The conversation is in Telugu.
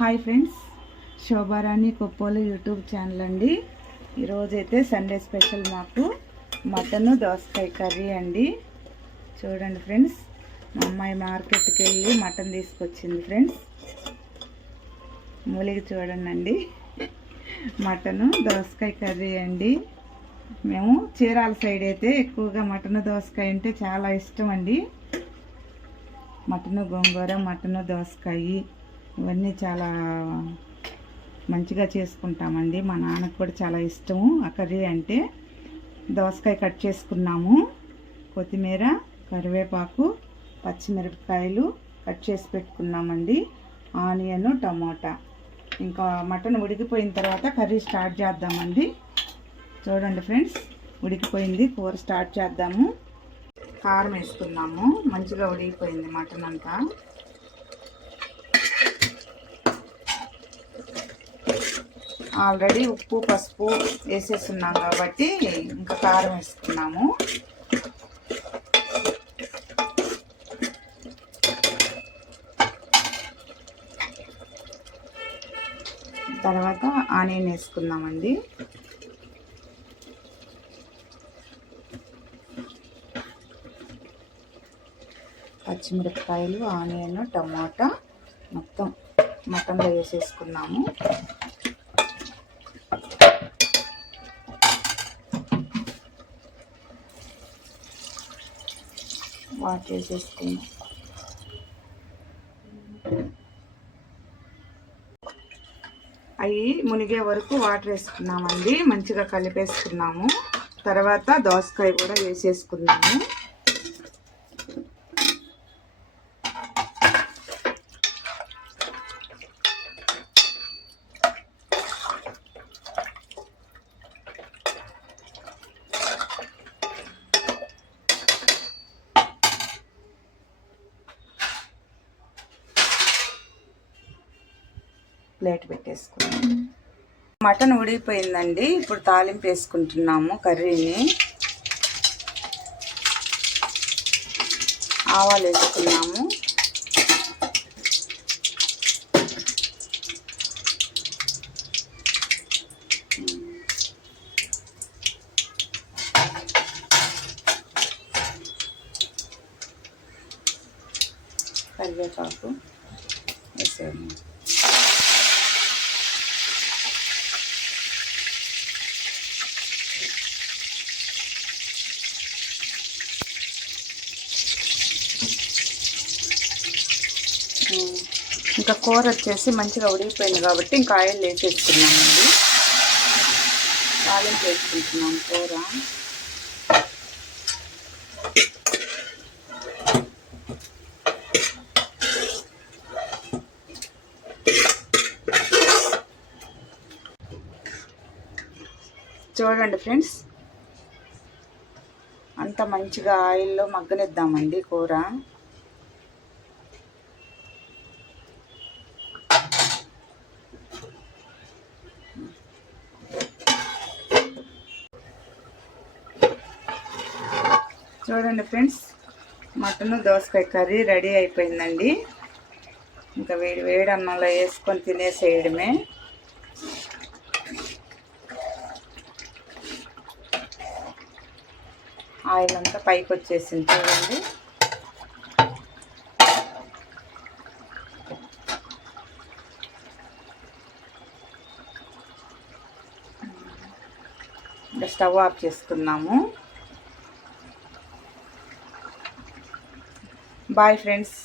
Hi friends, Shobharani Koppolu YouTube channel అండి. ఈరోజైతే సండే స్పెషల్ మాకు మటను దోసకాయ కర్రీ అండి. చూడండి ఫ్రెండ్స్, మా అమ్మాయి మార్కెట్కి వెళ్ళి మటన్ తీసుకొచ్చింది ఫ్రెండ్స్. మూలికి చూడండి, మటను దోసకాయ కర్రీ అండి. మేము చీరాల సైడ్ అయితే ఎక్కువగా మటను దోసకాయ అంటే చాలా ఇష్టం అండి. మటను గోంగూర, మటను దోసకాయ ఇవన్నీ చాలా మంచిగా చేసుకుంటామండి. మా నాన్నకు కూడా చాలా ఇష్టము ఆ కర్రీ అంటే. దోసకాయ కట్ చేసుకున్నాము, కొత్తిమీర, కరివేపాకు, పచ్చిమిరపకాయలు కట్ చేసి పెట్టుకున్నామండి, ఆనియన్, టమోటా. ఇంకా మటన్ ఉడికిపోయిన తర్వాత కర్రీ స్టార్ట్ చేద్దామండి. చూడండి ఫ్రెండ్స్, ఉడికిపోయింది, కూర స్టార్ట్ చేద్దాము. కారం వేసుకున్నాము, మంచిగా ఉడికిపోయింది మటన్ అంతా. ఆల్రెడీ ఉప్పు పసుపు వేసేస్తున్నాం కాబట్టి ఇంకా కారం వేసుకున్నాము. తర్వాత ఆనియన్ వేసుకున్నామండి. పచ్చిమిరపకాయలు, ఆనియన్, టమాటా మొత్తం మటన్లో వేసేసుకున్నాము. వాటర్ వేసేసుకున్నాం. అవి మునిగే వరకు వాటర్ వేసుకున్నామండి, మంచిగా కలిపేసుకున్నాము. తర్వాత దోసకాయ కూడా వేసేసుకున్నాము. ప్లేట్ పెట్టేసుకున్నాం. మటన్ ఉడికిపోయిందండి. ఇప్పుడు తాలింపు వేసుకుంటున్నాము కర్రీని. ఆవాలు వేసుకున్నాము, కరివేపాకు వేసాము. ఇంకా కూర వచ్చేసి మంచిగా ఉడికిపోయింది కాబట్టి ఇంకా ఆయిల్ వేసేసుకున్నామండి. తాలింపు వేసుకుంటున్నాం కూర. చూడండి ఫ్రెండ్స్, అంత మంచిగా ఆయిల్లో మగ్గనిద్దామండి కూర. చూడండి ఫ్రెండ్స్, మటన్ దోసకాయ కర్రీ రెడీ అయిపోయిందండి. ఇంకా వేడి వేడి అన్నంలో వేసుకొని తినేసేయడమే. ఆయిల్ అంతా పైకి వచ్చేసింది చూడండి. ఇంకా స్టవ్ ఆఫ్ చేసుకున్నాము. Bye friends.